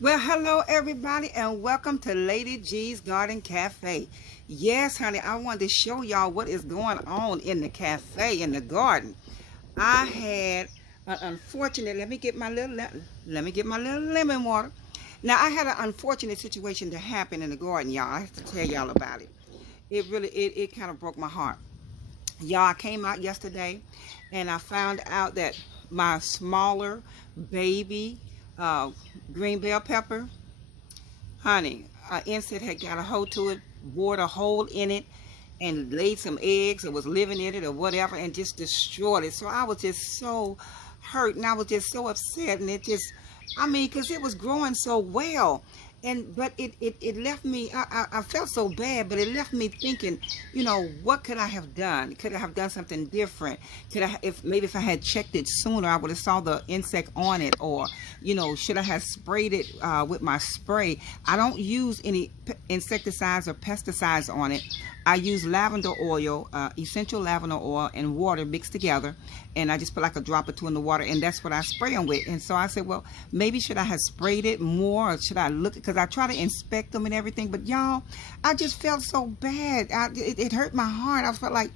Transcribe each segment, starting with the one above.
Well, hello everybody, and welcome to Lady G's Garden Cafe. Yes, honey, I wanted to show y'all what is going on in the cafe, in the garden. I had an unfortunate. Let me get my little lemon water. Now, I had an unfortunate situation to happen in the garden, y'all. I have to tell y'all about it. It kind of broke my heart. Y'all, I came out yesterday, and I found out that my smaller baby uh, green bell pepper, honey, insect had got a hold to it, bored a hole in it, and laid some eggs or was living in it or whatever, and just destroyed it. So I was just so hurt, and I was just so upset, and because it was growing so well. But it left me, I felt so bad, but it left me thinking, what could I have done? Could I have done something different? If I had checked it sooner, I would have saw the insect on it, or should I have sprayed it with my spray? I don't use any insecticides or pesticides on it. I use lavender oil, essential lavender oil, and water mixed together, and I just put like a drop or two in the water, and that's what I spray them with. And so I said, well, maybe should I have sprayed it more, or should I look? Because I try to inspect them and everything, but y'all, I just felt so bad. It hurt my heart. I felt like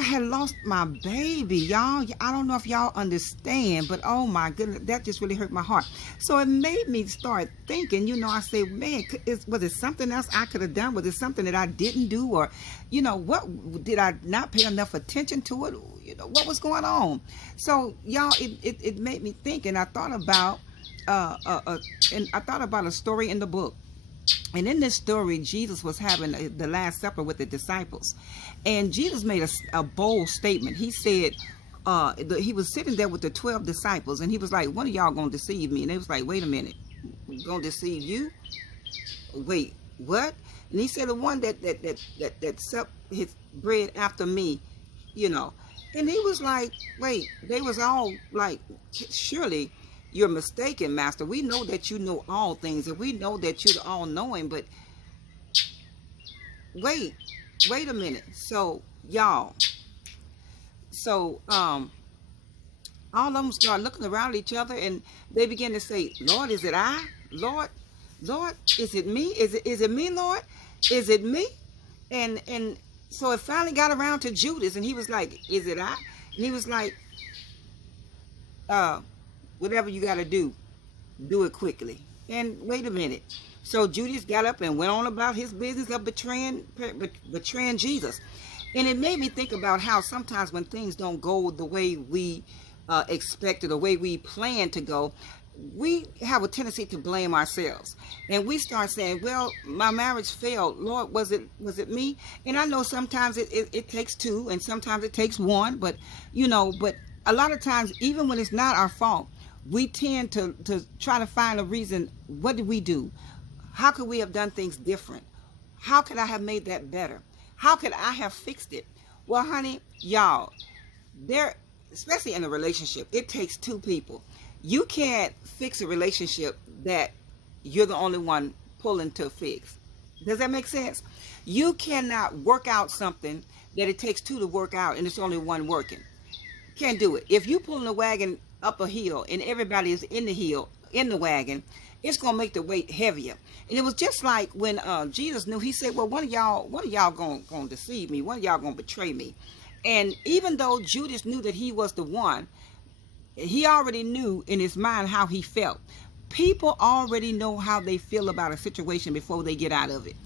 I had lost my baby, y'all. I don't know if y'all understand, but oh my goodness, that just really hurt my heart. So it made me start thinking, I say, man, was it something else I could have done? Was it something that I didn't do? Or, what did I not pay enough attention to it? What was going on? So, y'all, it made me think, and I thought about, a story in the book. And in this story, Jesus was having the Last Supper with the disciples. And Jesus made a bold statement. He said, he was sitting there with the 12 disciples, and he was like, one of y'all going to deceive me. And they was like, wait a minute, going to deceive you? Wait, what? And he said, the one that supped his bread after me, you know. And he was like, wait, they was all like, surely you're mistaken, master. We know that you know all things, and we know that you're all knowing, but wait, wait a minute. So y'all, all of them start looking around at each other, and they begin to say, Lord, is it I? Lord, is it me? Is it me, Lord? Is it me? And so it finally got around to Judas, and he was like, is it I? And he was like, uh, whatever you got to do it quickly. And wait a minute. So Judas got up and went on about his business of betraying Jesus. And it made me think about how sometimes when things don't go the way we expected, the way we plan to go, we have a tendency to blame ourselves, and we start saying, well, my marriage failed. Lord, was it me? And I know sometimes it takes two, and sometimes it takes one, but but a lot of times, even when it's not our fault, we tend to try to find a reason. What did we do? How could we have done things different? How could I have made that better? How could I have fixed it? Well, honey, y'all, there, especially in a relationship, it takes two people. You can't fix a relationship that you're the only one pulling to fix. Does that make sense? You cannot work out something that it takes two to work out, and it's only one working. Can't do it. If you pulling the wagon up a hill and everybody is in the wagon, it's gonna make the weight heavier. And it was just like when Jesus knew. He said, well, one of y'all gonna deceive me. One of y'all gonna betray me. And even though Judas knew that he was the one, he already knew in his mind how he felt. People already know how they feel about a situation before they get out of it.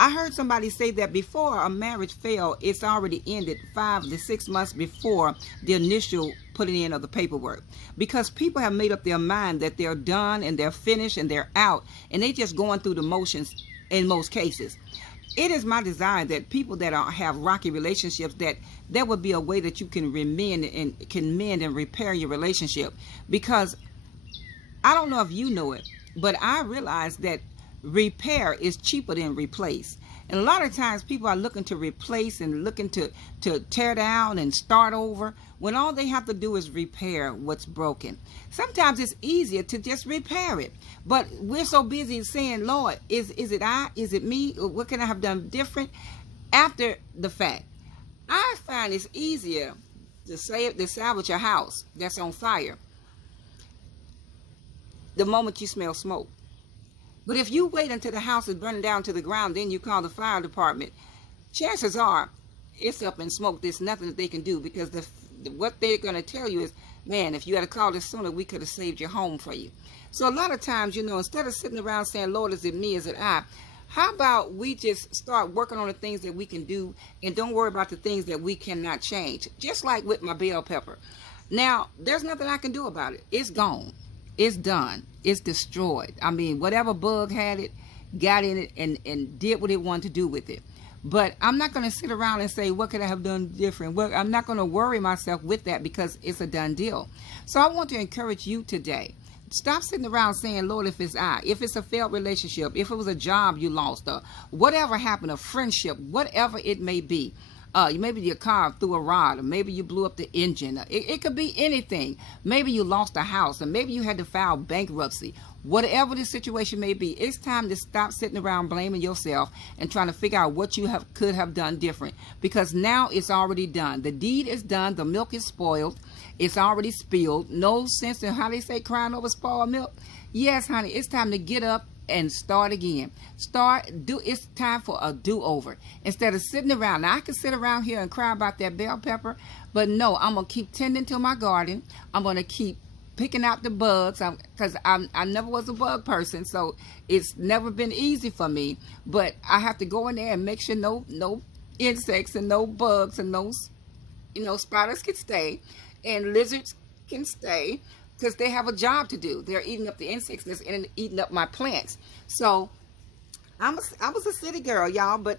I heard somebody say that before a marriage fails, it's already ended 5 to 6 months before the initial putting in of the paperwork, because people have made up their mind that they're done and they're finished and they're out, and they just going through the motions in most cases. It is my desire that people that have rocky relationships, that there would be a way that you can mend and repair your relationship. Because I don't know if you know it, but I realize that repair is cheaper than replace. And a lot of times people are looking to replace and looking to tear down and start over, when all they have to do is repair what's broken. Sometimes it's easier to just repair it. But we're so busy saying, Lord, is it I? Is it me? What can I have done different? After the fact, I find it's easier to salvage a house that's on fire the moment you smell smoke. But if you wait until the house is burning down to the ground, then you call the fire department, chances are it's up in smoke. There's nothing that they can do, because what they're going to tell you is, man, if you had called us sooner, we could have saved your home for you. So a lot of times, instead of sitting around saying, Lord, is it me, is it I? How about we just start working on the things that we can do, and don't worry about the things that we cannot change? Just like with my bell pepper. Now, there's nothing I can do about it. It's gone. It's done. It's destroyed. I mean, whatever bug had it, got in it, and did what it wanted to do with it. But I'm not going to sit around and say, what could I have done different? Well, I'm not going to worry myself with that, because it's a done deal. So I want to encourage you today. Stop sitting around saying, Lord, if it's I, if it's a failed relationship, if it was a job you lost, or whatever happened, a friendship, whatever it may be. Maybe your car threw a rod, or maybe you blew up the engine. It could be anything. Maybe you lost a house, or maybe you had to file bankruptcy. Whatever the situation may be, it's time to stop sitting around blaming yourself and trying to figure out what you could have done different, because now it's already done. The deed is done. The milk is spoiled. It's already spilled. No sense in how they say crying over spoiled milk. Yes, honey, it's time to get up and start again. It's time for a do-over. Instead of sitting around. Now, I can sit around here and cry about that bell pepper, but no, I'm going to keep tending to my garden. I'm going to keep picking out the bugs, because I never was a bug person, so it's never been easy for me. But I have to go in there and make sure no insects and no bugs and no spiders can stay, and lizards can stay, because they have a job to do. They're eating up the insects that's eating up my plants. So I was a city girl, y'all, but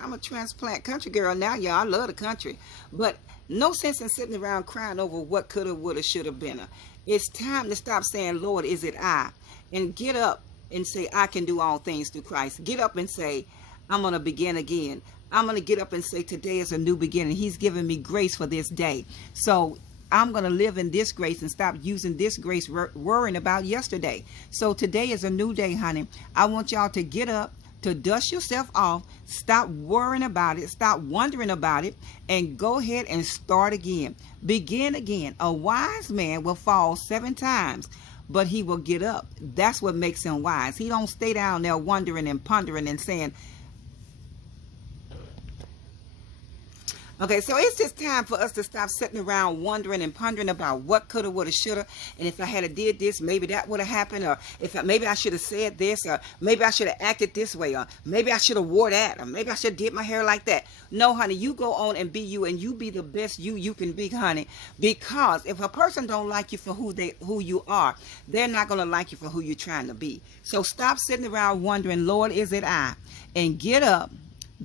I'm a transplant country girl now, y'all. I love the country. But no sense in sitting around crying over what coulda, woulda, shoulda been. It's time to stop saying, Lord, is it I? And get up and say, I can do all things through Christ. Get up and say, I'm going to begin again. I'm going to get up and say, today is a new beginning. He's given me grace for this day. So I'm going to live in this grace and stop using this grace worrying about yesterday. So today is a new day, honey. I want y'all to get up, to dust yourself off, stop worrying about it, stop wondering about it, and go ahead and start again. Begin again. A wise man will fall 7 times, but he will get up. That's what makes him wise. He don't stay down there wondering and pondering and saying, okay, so it's just time for us to stop sitting around wondering and pondering about what coulda, woulda, shoulda, and if I had did this, maybe that would have happened, or maybe I should have said this, or maybe I should have acted this way, or maybe I should have wore that, or maybe I should have did my hair like that. No, honey, you go on and be you, and you be the best you can be, honey, because if a person don't like you for who you are, they're not going to like you for who you're trying to be. So stop sitting around wondering, Lord, is it I? And get up,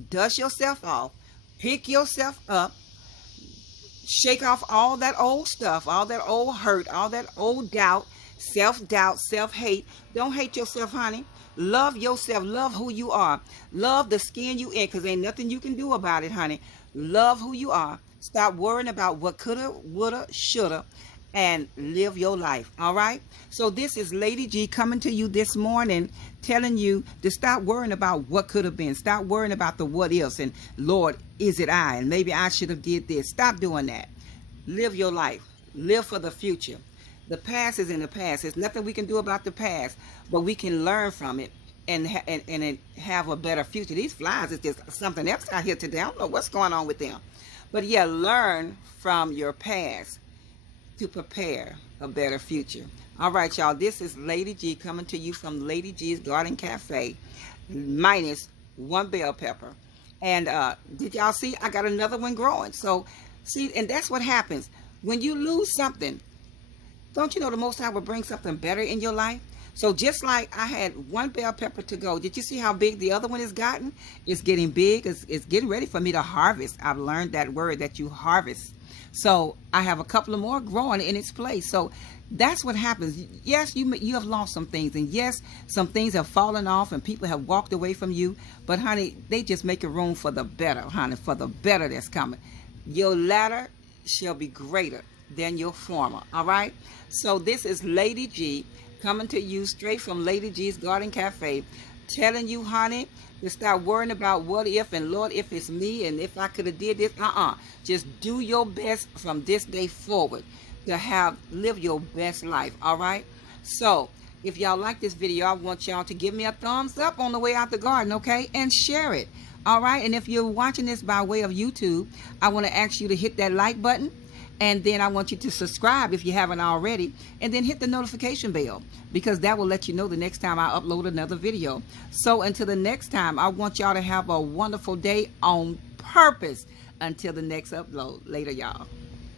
dust yourself off, pick yourself up, shake off all that old stuff, all that old hurt, all that old doubt, self-hate. Don't hate yourself, honey. Love yourself. Love who you are. Love the skin you in, because ain't nothing you can do about it, honey. Love who you are. Stop worrying about what coulda, woulda, shoulda, and live your life. All right? So this is Lady G coming to you this morning, telling you to stop worrying about what could have been. Stop worrying about the what ifs and, Lord, is it I? And maybe I should have did this. Stop doing that. Live your life. Live for the future. The past is in the past. There's nothing we can do about the past, but we can learn from it and have a better future. These flies is just something else out here today. I don't know what's going on with them. But yeah, learn from your past to prepare a better future. All right, y'all, this is Lady G coming to you from Lady G's Garden Cafe, minus 1 bell pepper. And did y'all see? I got another one growing. So, see, and that's what happens. When you lose something, don't you know the Most High will bring something better in your life? So just like I had 1 bell pepper to go, did you see how big the other one has gotten? It's getting big. It's getting ready for me to harvest. I've learned that word, that you harvest. So I have a couple of more growing in its place. So that's what happens. Yes, you have lost some things, and yes, some things have fallen off and people have walked away from you. But honey, they just make a room for the better, honey, for the better that's coming. Your latter shall be greater than your former. All right. So this is Lady G coming to you straight from Lady G's Garden Cafe, telling you, honey, to stop worrying about what if, and Lord, if it's me, and if I could have did this. Just do your best from this day forward to live your best life. All right. So if y'all like this video, I want y'all to give me a thumbs up on the way out the garden, okay? And share it. All right. And if you're watching this by way of YouTube, I want to ask you to hit that like button. And then I want you to subscribe if you haven't already. And then hit the notification bell, because that will let you know the next time I upload another video. So until the next time, I want y'all to have a wonderful day on purpose. Until the next upload. Later, y'all.